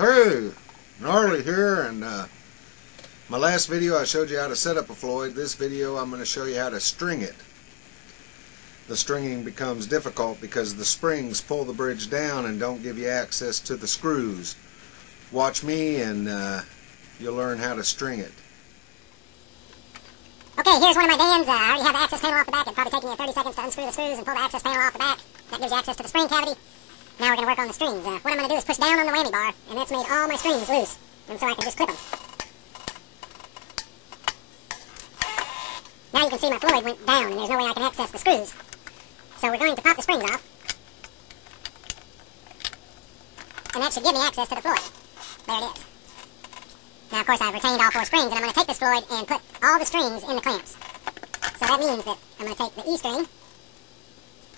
Hey, Knarley here, and my last video I showed you how to set up a Floyd. This video I'm going to show you how to string it. The stringing becomes difficult because the springs pull the bridge down and don't give you access to the screws. Watch me and you'll learn how to string it. Okay, here's one of my dams. I already have the access panel off the back. It'll probably take me 30 seconds to unscrew the screws and pull the access panel off the back. That gives you access to the spring cavity. Now we're going to work on the strings. What I'm going to do is push down on the whammy bar, and that's made all my strings loose. And so I can just clip them. Now you can see my Floyd went down, and there's no way I can access the screws. So we're going to pop the springs off. And that should give me access to the Floyd. There it is. Now, of course, I've retained all 4 springs, and I'm going to take this Floyd and put all the strings in the clamps. So that means that I'm going to take the E string.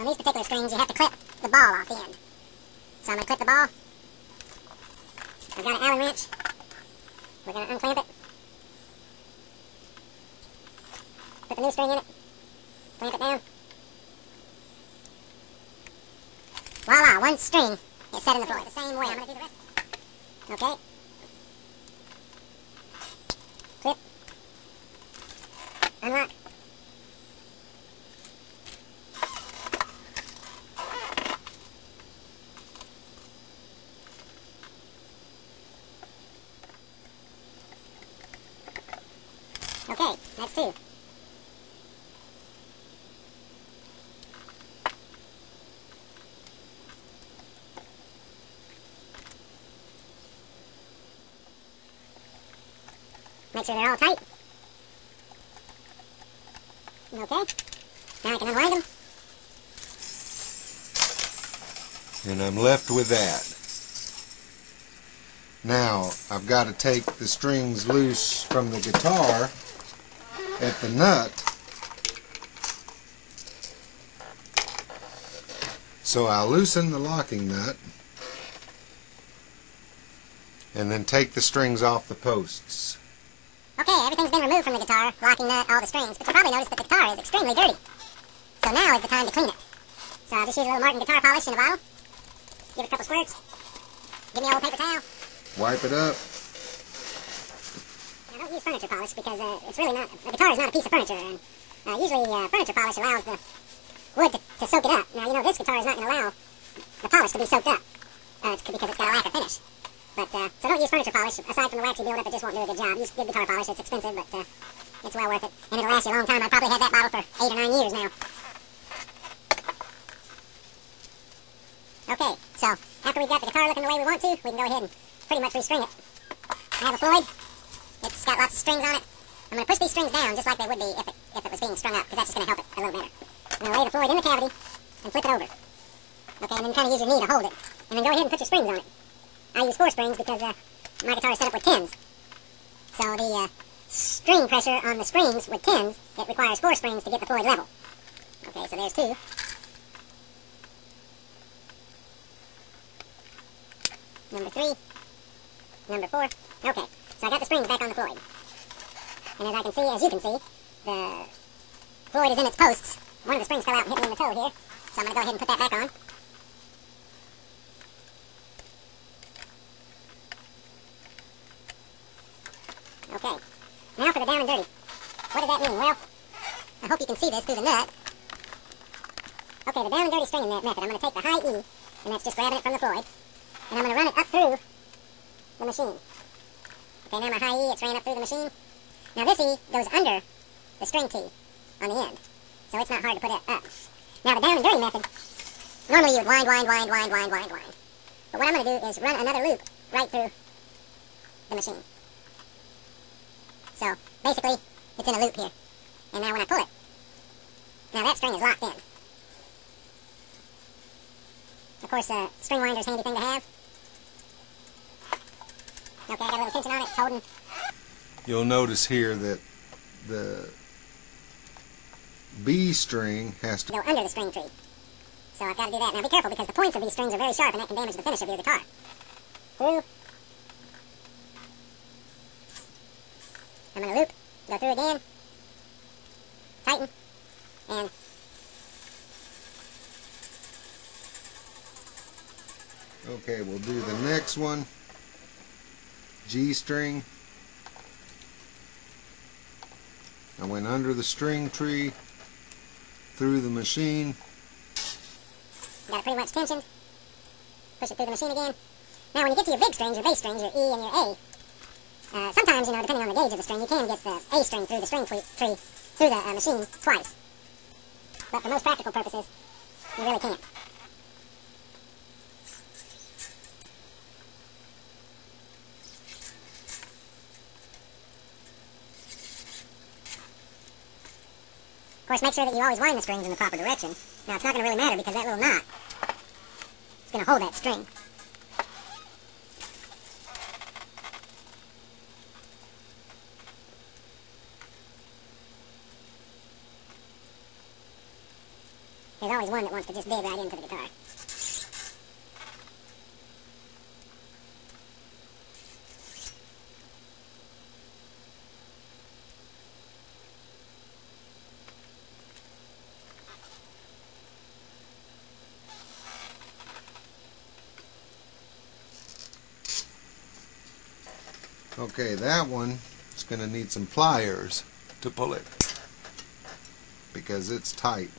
On these particular strings, you have to clip the ball off the end. So I'm going to clip the ball. I've got an Allen wrench. We're going to unclamp it. Put the new string in it. Clamp it down. Voila, one string is set in the Floyd. The same way. I'm going to do the rest. Okay. Clip. Unlock. Okay, that's 2. Make sure they're all tight. Okay. Now I can unwind them. And I'm left with that. Now I've got to take the strings loose from the guitar at the nut. So I'll loosen the locking nut and then take the strings off the posts. Okay, everything's been removed from the guitar, locking nut, all the strings, but you probably noticed that the guitar is extremely dirty. So now is the time to clean it. So I'll just use a little Martin guitar polish in a bottle, give it a couple squirts, give me an old paper towel. Wipe it up. Now don't use furniture polish because it's really not, the guitar is not a piece of furniture, and usually furniture polish allows the wood to soak it up. Now you know this guitar is not going to allow the polish to be soaked up, it's because it's got a lack of finish. But, so don't use furniture polish. Aside from the waxy buildup, it just won't do a good job. Use good guitar polish. It's expensive, but it's well worth it. And it'll last you a long time. I've probably had that bottle for 8 or 9 years now. Okay, so after we've got the guitar looking the way we want to, we can go ahead and pretty much restring it. I have a Floyd. It's got lots of strings on it. I'm going to push these strings down just like they would be if it was being strung up, because that's just going to help it a little better. I'm going to lay the Floyd in the cavity and flip it over. Okay, and then kind of use your knee to hold it. And then go ahead and put your springs on it. I use 4 springs because my guitar is set up with 10s. So the string pressure on the springs with 10s, it requires 4 springs to get the Floyd level. Okay, so there's 2. Number 3. Number 4. Okay, so I got the springs back on the Floyd. And as you can see, the Floyd is in its posts. One of the springs fell out and hit me in the toe here. So I'm going to go ahead and put that back on. Okay, now for the down and dirty. What does that mean? Well, I hope you can see this through the nut. Okay, the down and dirty stringing method. I'm going to take the high E, and that's just grabbing it from the Floyd, and I'm going to run it up through the machine. Okay, now my high E, it's ran up through the machine. Now this E goes under the string T on the end, so it's not hard to put it up. Now the down and dirty method, normally you would wind. But what I'm going to do is run another loop right through the machine. So, basically, it's in a loop here. And now when I pull it, now that string is locked in. Of course, string winder's a handy thing to have. Okay, I got a little tension on it, it's holding. You'll notice here that the B string has to go under the string tree. So I've got to do that. Now be careful because the points of these strings are very sharp and that can damage the finish of your guitar. Through. I'm going to loop, go through again, tighten, and okay, we'll do the next one. G string. I went under the string tree, through the machine. Got it pretty much tensioned. Push it through the machine again. Now when you get to your big strings, your bass strings, your E and your A, sometimes, you know, depending on the gauge of the string, you can get the A string through the string tree, through the machine twice. But for most practical purposes, you really can't. Of course, make sure that you always wind the strings in the proper direction. Now, it's not going to really matter because that little knot is going to hold that string. There's always one that wants to just dig right into the guitar. Okay, that one is going to need some pliers to pull it because it's tight.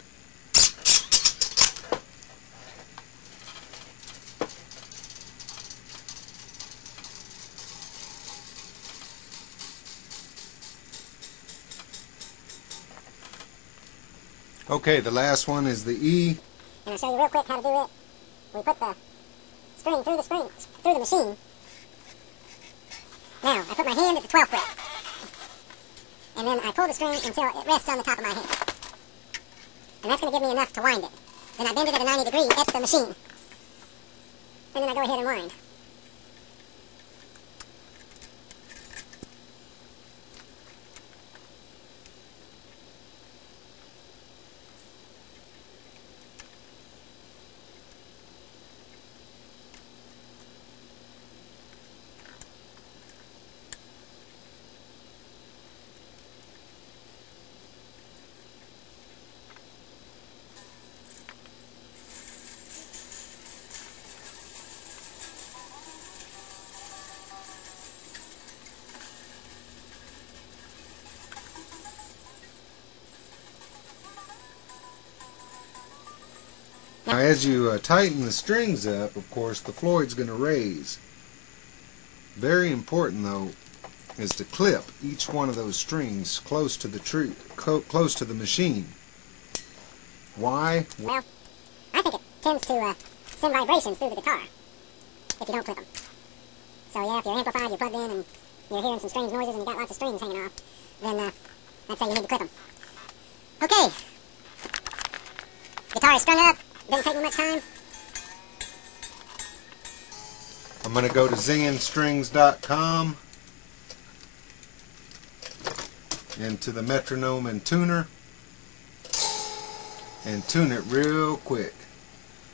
Okay, the last one is the E. And I'll show you real quick how to do it. We put the string through the machine. Now, I put my hand at the 12th fret. And then I pull the string until it rests on the top of my hand. And that's going to give me enough to wind it. Then I bend it at a 90 degree at the machine. And then I go ahead and wind. Now as you tighten the strings up, of course, the Floyd's going to raise. Very important, though, is to clip each one of those strings close to the tree, close to the machine. Why? Well, I think it tends to send vibrations through the guitar if you don't clip them. So yeah, if you're amplified, you're plugged in, and you're hearing some strange noises and you got lots of strings hanging off, then I'd say you need to clip them. Okay. Guitar is strung up. Didn't take me much time. I'm going to go to zingandstrings.com into the metronome and tuner and tune it real quick.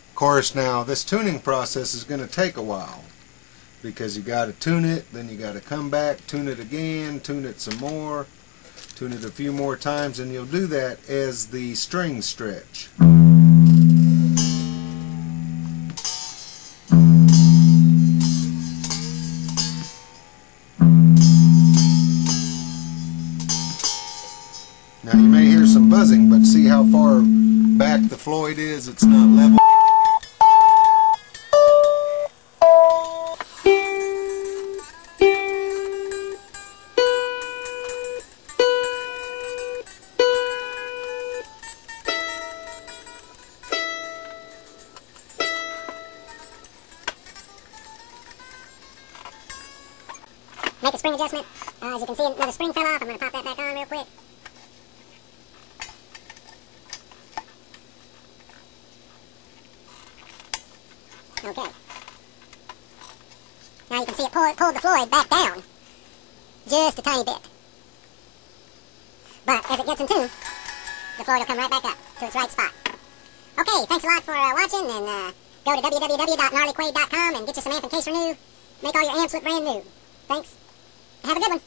Of course, now this tuning process is going to take a while because you got to tune it, then you got to come back, tune it again, tune it some more, tune it a few more times, and you'll do that as the strings stretch. Now you may hear some buzzing, but see how far back the Floyd is? It's not level. Make a spring adjustment. As you can see, another spring fell off. I'm going to pop that back on real quick. Okay. Now you can see it pulled the Floyd back down. Just a tiny bit. But as it gets in tune, the Floyd will come right back up to its right spot. Okay, thanks a lot for watching, and go to www.knarleyquaid.com and get you some amp in case renew. Make all your amps look brand new. Thanks. Have a good one.